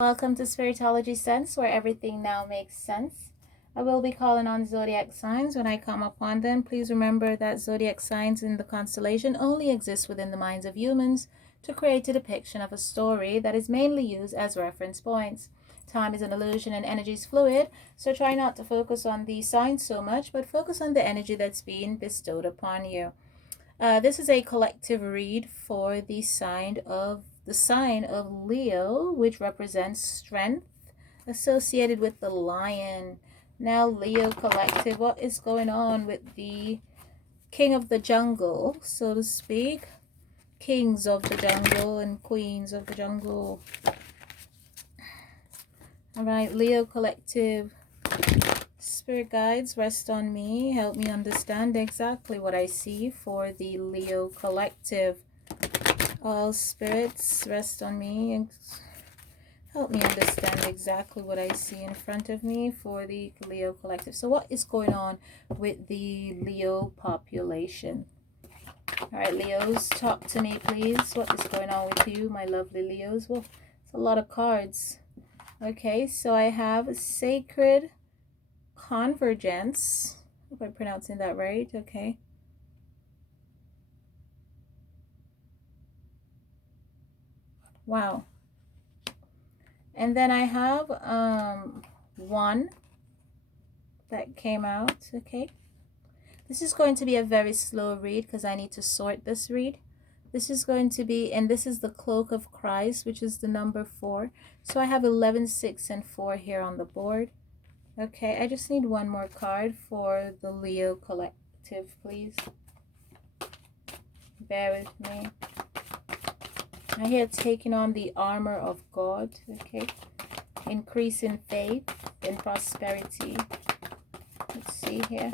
Welcome to Spiritology Sense, where everything now makes sense. I will be calling on zodiac signs when I come upon them. Please remember that zodiac signs in the constellation only exist within the minds of humans to create a depiction of a story that is mainly used as reference points. Time is an illusion and energy is fluid, so try not to focus on the signs so much, but focus on the energy that's being bestowed upon you. This is a collective read for the sign of Leo, which represents strength associated with the lion. Now, Leo collective, what is going on with the king of the jungle, so to speak? Kings of the jungle and queens of the jungle. All right, Leo collective. Spirit guides, rest on me. Help me understand exactly what I see for the Leo collective. All spirits, rest on me and help me understand exactly what I see in front of me for the Leo collective. So what is going on with the Leo population? All right, Leos, talk to me, please. What is going on with you, my lovely Leos? Well, it's a lot of cards. Okay, so I have Sacred Convergence. Hope I'm pronouncing that right. Okay. Wow. And then I have one that came out. Okay. This is going to be a very slow read because I need to sort this read. This is going to be, and this is the Cloak of Christ, which is the number 4. So I have 11, 6, and 4 here on the board. Okay, I just need one more card for the Leo collective, please. Bear with me. I hear taking on the armor of God. Okay. Increase in faith and prosperity. Let's see here.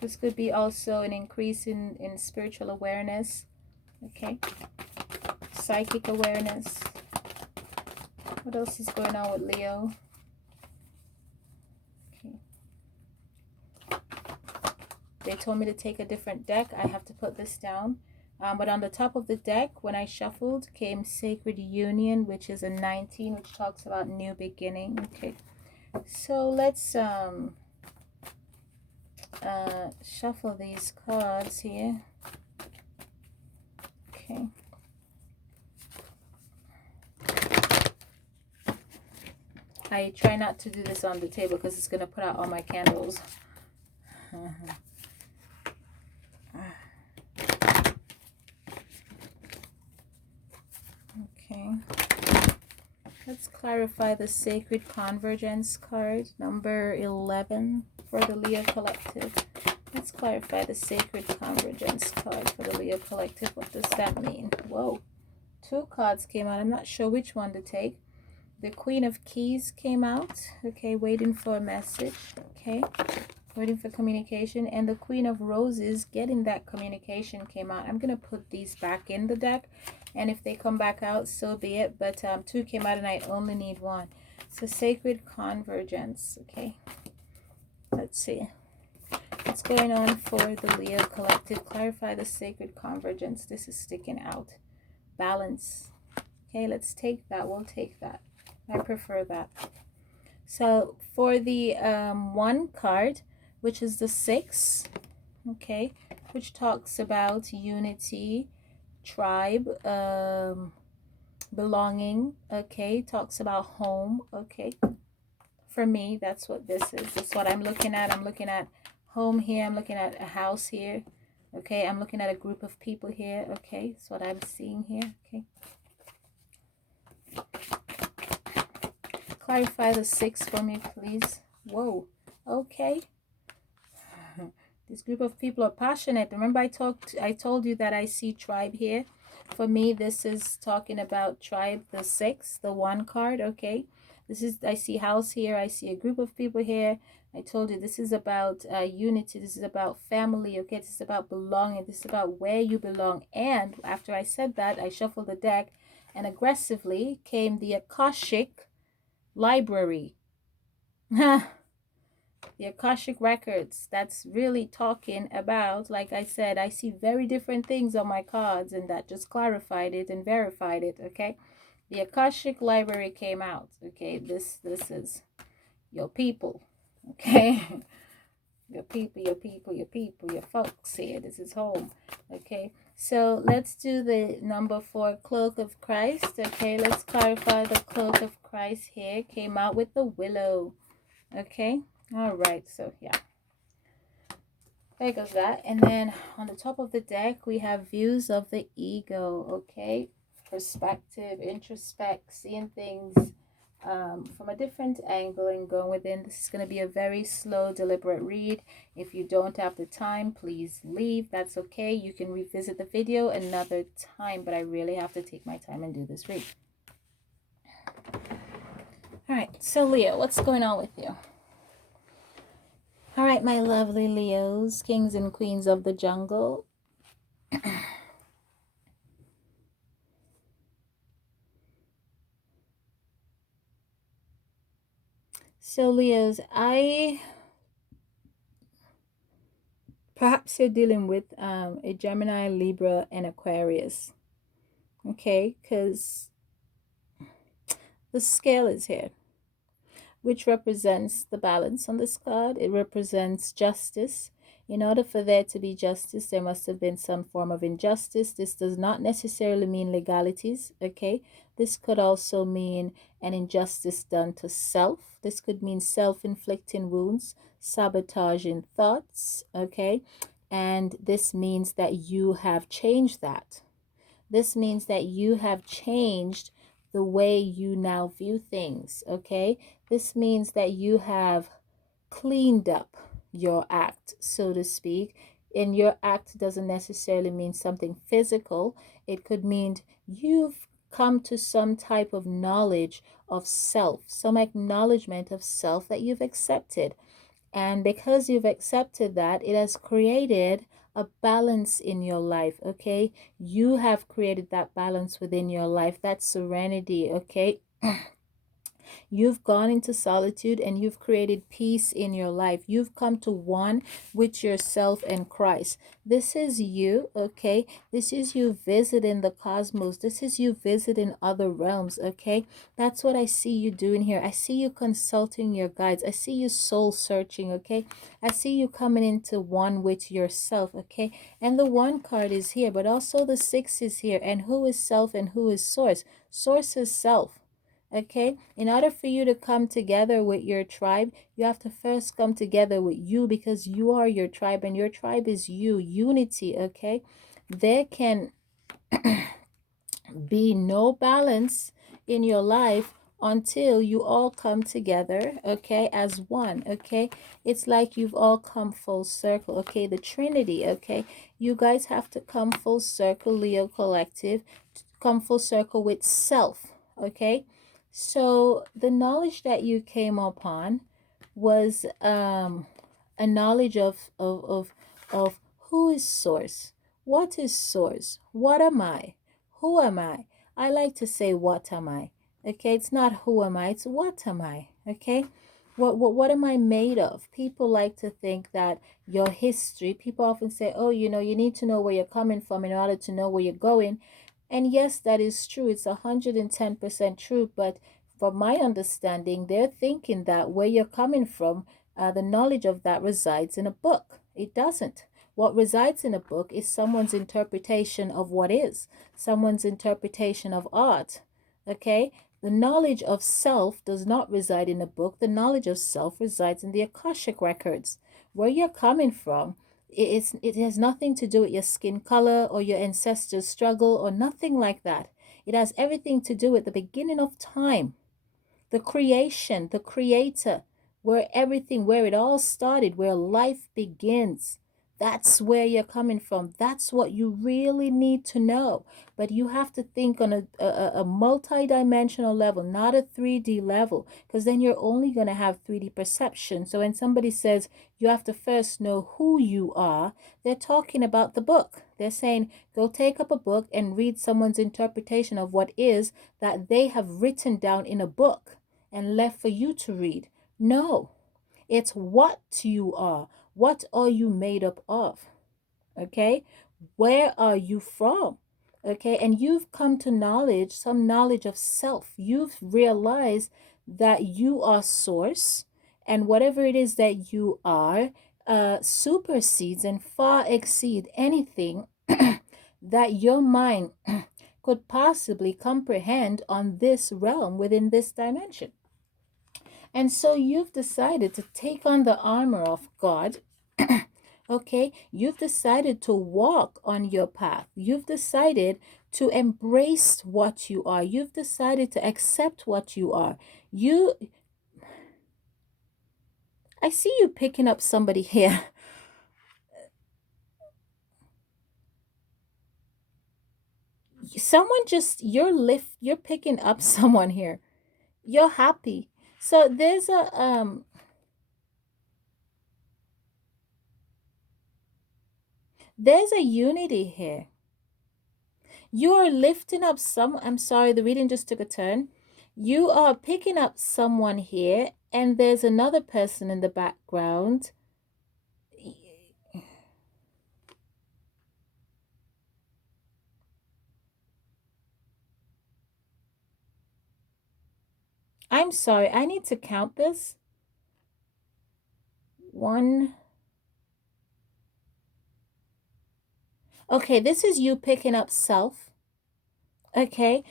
This could be also an increase in spiritual awareness. Okay. Psychic awareness. What else is going on with Leo? Okay. They told me to take a different deck. I have to put this down. But on the top of the deck, when I shuffled, came Sacred Union, which is a 19, which talks about new beginning. Okay. So let's shuffle these cards here. Okay. I try not to do this on the table because it's going to put out all my candles. Okay. Let's clarify the Sacred Convergence card, number 11 for the Leo collective. Let's clarify the Sacred Convergence card for the Leo collective. What does that mean? Whoa. 2 cards came out. I'm not sure which one to take. The Queen of Keys came out. Okay, waiting for a message. Okay, waiting for communication. And the Queen of Roses, getting that communication, came out. I'm going to put these back in the deck. And if they come back out, so be it. But 2 came out and I only need 1. So Sacred Convergence. Okay, let's see. What's going on for the Leo collective? Clarify the Sacred Convergence. This is sticking out. Balance. Okay, let's take that. We'll take that. I prefer that. So for the 1 card, which is the 6, okay, which talks about unity, tribe, belonging, okay, talks about home, okay. For me, that's what this is. That's what I'm looking at. I'm looking at home here. I'm looking at a house here. Okay, I'm looking at a group of people here. Okay, that's what I'm seeing here. Okay. Clarify the 6 for me, please. Whoa. Okay. This group of people are passionate. Remember I told you that I see tribe here. For me, this is talking about tribe, the 6, the 1 card, okay? This is, I see house here. I see a group of people here. I told you this is about unity. This is about family, okay? This is about belonging. This is about where you belong. And after I said that, I shuffled the deck and aggressively came the Akashic Library. The Akashic Records. That's really talking about, like I said, I see very different things on my cards, and that just clarified it and verified it, okay? The Akashic Library came out. Okay, this is your people. Okay. Your people, your people, your people, your folks here. This is home. Okay, so let's do the number 4, Cloak of Christ. Okay, let's clarify the Cloak of Christ here. Came out with the willow. Okay, all right, so yeah, there goes that. And then on the top of the deck, we have views of the ego. Okay, perspective, introspect, seeing things from a different angle and going within. This is going to be a very slow, deliberate read. If you don't have the time, please leave. That's okay. You can revisit the video another time, but I really have to take my time and do this read. All right, so Leo, what's going on with you? All right, my lovely Leos, kings and queens of the jungle. So Leos, perhaps you're dealing with a Gemini, Libra, and Aquarius. Okay, because the scale is here, which represents the balance on this card. It represents justice. In order for there to be justice, there must have been some form of injustice. This does not necessarily mean legalities, okay? This could also mean an injustice done to self. This could mean self-inflicting wounds, sabotaging thoughts, okay? And this means that you have changed that. This means that you have changed the way you now view things, okay? This means that you have cleaned up your act, so to speak. And your act doesn't necessarily mean something physical. It could mean you've come to some type of knowledge of self, some acknowledgement of self that you've accepted. And because you've accepted that, it has created a balance in your life, okay? You have created that balance within your life, that serenity, okay? You've gone into solitude and you've created peace in your life. You've come to one with yourself and Christ. This is you, okay? This is you visiting the cosmos. This is you visiting other realms, okay? That's what I see you doing here. I see you consulting your guides. I see you soul searching, okay? I see you coming into one with yourself, okay? And the 1 card is here, but also the 6 is here. And who is self and who is source? Source is self. Okay, in order for you to come together with your tribe, you have to first come together with you, because you are your tribe and your tribe is you. Unity. Okay, there can be no balance in your life until you all come together, okay, as one. Okay, it's like you've all come full circle. Okay, the Trinity. Okay, you guys have to come full circle, Leo Collective, come full circle with self. Okay, so the knowledge that you came upon was a knowledge of who is source, what is source, what am I, who am I like to say what am I. Okay, it's not who am I, it's what am I. Okay, what am I made of? People like to think that your history, people often say, oh, you know, you need to know where you're coming from in order to know where you're going. And yes, that is true. It's 110% true. But from my understanding, they're thinking that where you're coming from, the knowledge of that resides in a book. It doesn't. What resides in a book is someone's interpretation of what is, someone's interpretation of art. Okay? The knowledge of self does not reside in a book. The knowledge of self resides in the Akashic records. Where you're coming from, it has nothing to do with your skin color or your ancestors' struggle or nothing like that. It has everything to do with the beginning of time, the creation, the creator, where it all started, where life begins. That's where you're coming from. That's what you really need to know. But you have to think on a multi-dimensional level, not a 3D level, because then you're only going to have 3D perception. So when somebody says you have to first know who you are, they're talking about the book. They're saying, go take up a book and read someone's interpretation of what is that they have written down in a book and left for you to read. No, it's what you are. What are you made up of? Okay? Where are you from? Okay, and you've come to knowledge, some knowledge of self. You've realized that you are source, and whatever it is that you are supersedes and far exceed anything that your mind could possibly comprehend on this realm within this dimension. And so you've decided to take on the armor of God. Okay, you've decided to walk on your path. You've decided to embrace what you are. You've decided to accept what you are. You I see you picking up somebody here. Someone just you're picking up someone here. You're happy. So there's a unity here. You are lifting up some, I'm sorry, the reading just took a turn. You are picking up someone here, and there's another person in the background. I'm sorry, I need to count this. One. Okay, this is you picking up self. Okay.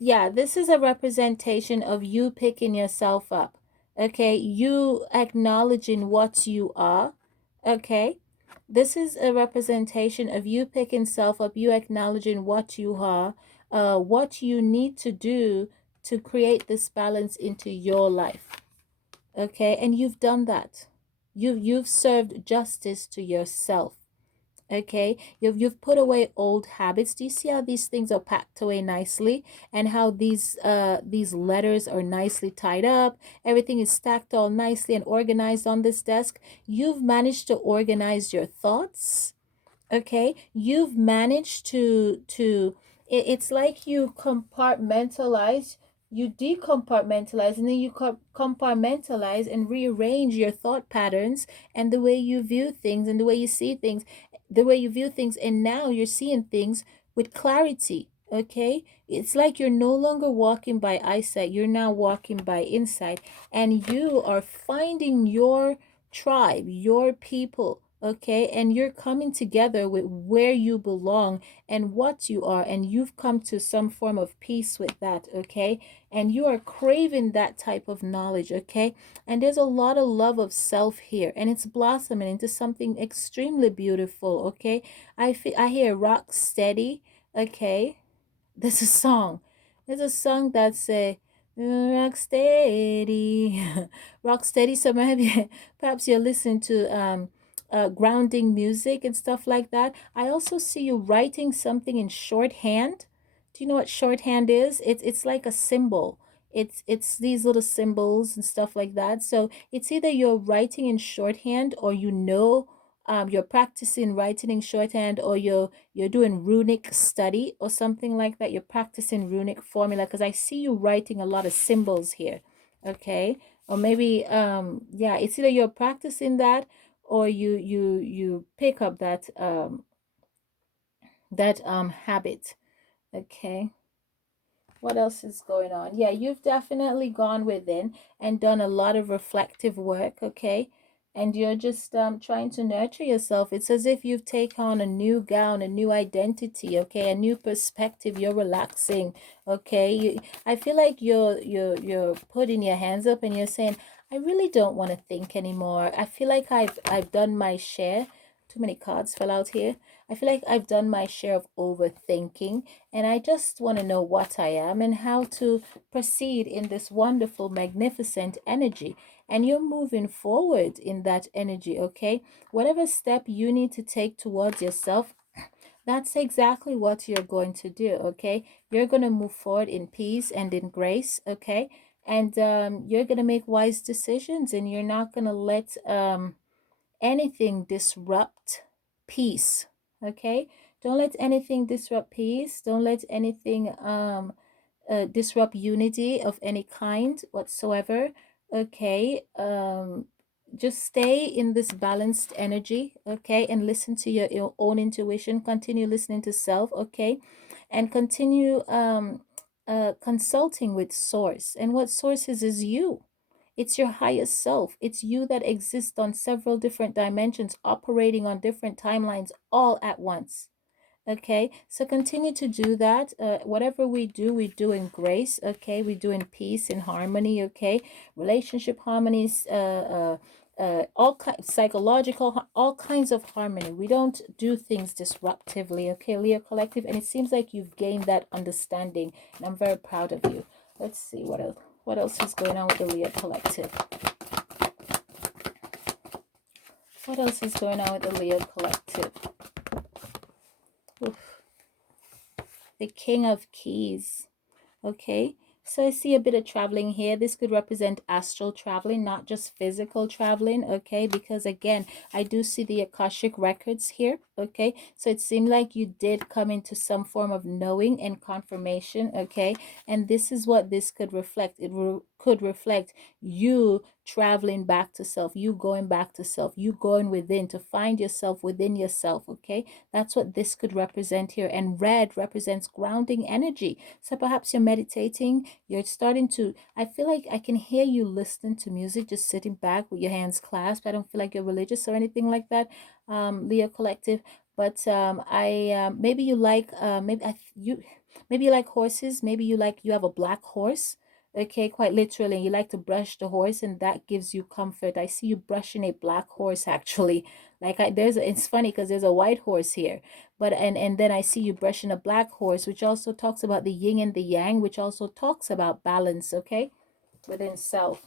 Yeah, this is a representation of you picking yourself up. Okay, you acknowledging what you are. Okay. This is a representation of you picking self up, you acknowledging what you are, what you need to do to create this balance into your life. Okay, and you've done that. You've served justice to yourself. Okay, you've put away old habits. Do you see how these things are packed away nicely, and how these letters are nicely tied up? Everything is stacked all nicely and organized on this desk. You've managed to organize your thoughts. Okay, you've managed it's like you compartmentalize, you decompartmentalize, and then you compartmentalize and rearrange your thought patterns and the way you view things and the way you see things, the way you view things, and now you're seeing things with clarity. Okay, it's like you're no longer walking by eyesight, you're now walking by insight, and you are finding your tribe, your people. Okay, and you're coming together with where you belong and what you are, and you've come to some form of peace with that. Okay, and you are craving that type of knowledge. Okay, and there's a lot of love of self here, and it's blossoming into something extremely beautiful. Okay, I hear rock steady. Okay, there's a song. There's a song that's a rock steady, rock steady. So maybe perhaps you're listening to grounding music and stuff like that. I also see you writing something in shorthand. Do you know what shorthand is? It's like a symbol. It's these little symbols and stuff like that. So it's either you're writing in shorthand, or you're practicing writing in shorthand, or you're doing runic study or something like that. You're practicing runic formula, because I see you writing a lot of symbols here. Okay, or maybe yeah, it's either you're practicing that, or you pick up that habit. Okay, what else is going on? Yeah, you've definitely gone within and done a lot of reflective work. Okay, and you're just trying to nurture yourself. It's as if you've taken on a new gown, a new identity. Okay, a new perspective. You're relaxing. Okay, I feel like you're putting your hands up and you're saying, I really don't want to think anymore. I feel like I've done my share. Too many cards fell out here. I feel like I've done my share of overthinking, and I just want to know what I am and how to proceed in this wonderful, magnificent energy. And you're moving forward in that energy. Okay, whatever step you need to take towards yourself, that's exactly what you're going to do. Okay, you're going to move forward in peace and in grace. Okay, and you're going to make wise decisions, and you're not going to let anything disrupt peace. Okay, don't let anything disrupt peace. Don't let anything disrupt unity of any kind whatsoever. Okay, just stay in this balanced energy. Okay, and listen to your own intuition. Continue listening to self. Okay, and continue consulting with source. And what source is you. It's your highest self. It's you that exists on several different dimensions, operating on different timelines all at once. Okay, so continue to do that. Whatever we do in grace. Okay, we do in peace, in harmony. Okay, relationship harmonies, psychological, all kinds of harmony. We don't do things disruptively. Okay, Leo Collective, and it seems like you've gained that understanding, and I'm very proud of you. Let's see what else. What else is going on with the Leo Collective? What else is going on with the Leo Collective? Oof. The King of Keys. Okay, so I see a bit of traveling here. This could represent astral traveling, not just physical traveling. Okay, because again, I do see the Akashic records here. Okay, so it seemed like you did come into some form of knowing and confirmation. Okay, and this is what this could reflect. Could reflect you traveling back to self, you going back to self, you going within to find yourself within yourself. Okay, that's what this could represent here. And red represents grounding energy. So perhaps you're meditating, you're starting to, I feel like I can hear you listening to music, just sitting back with your hands clasped. I don't feel like you're religious or anything like that, Leo Collective. But I maybe you like maybe you like horses. Maybe you have a black horse. Okay, quite literally, you like to brush the horse, and that gives you comfort. I see you brushing a black horse actually. Like it's funny because there's a white horse here, but and then I see you brushing a black horse, which also talks about the yin and the yang, which also talks about balance. Okay, within self.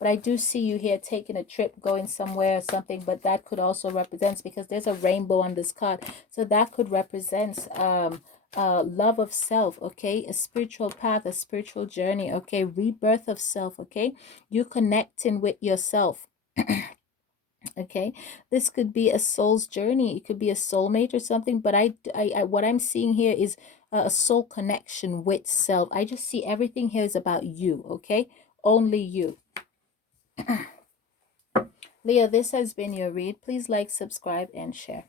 But I do see you here taking a trip, going somewhere or something. But that could also represent, because there's a rainbow on this card, so that could represent love of self. Okay, a spiritual path, a spiritual journey. Okay, rebirth of self. Okay, you connecting with yourself. Okay, this could be a soul's journey, it could be a soulmate or something, but I what I'm seeing here is a soul connection with self. I just see everything here is about you. Okay, only you. Leo, this has been your read. Please like, subscribe, and share.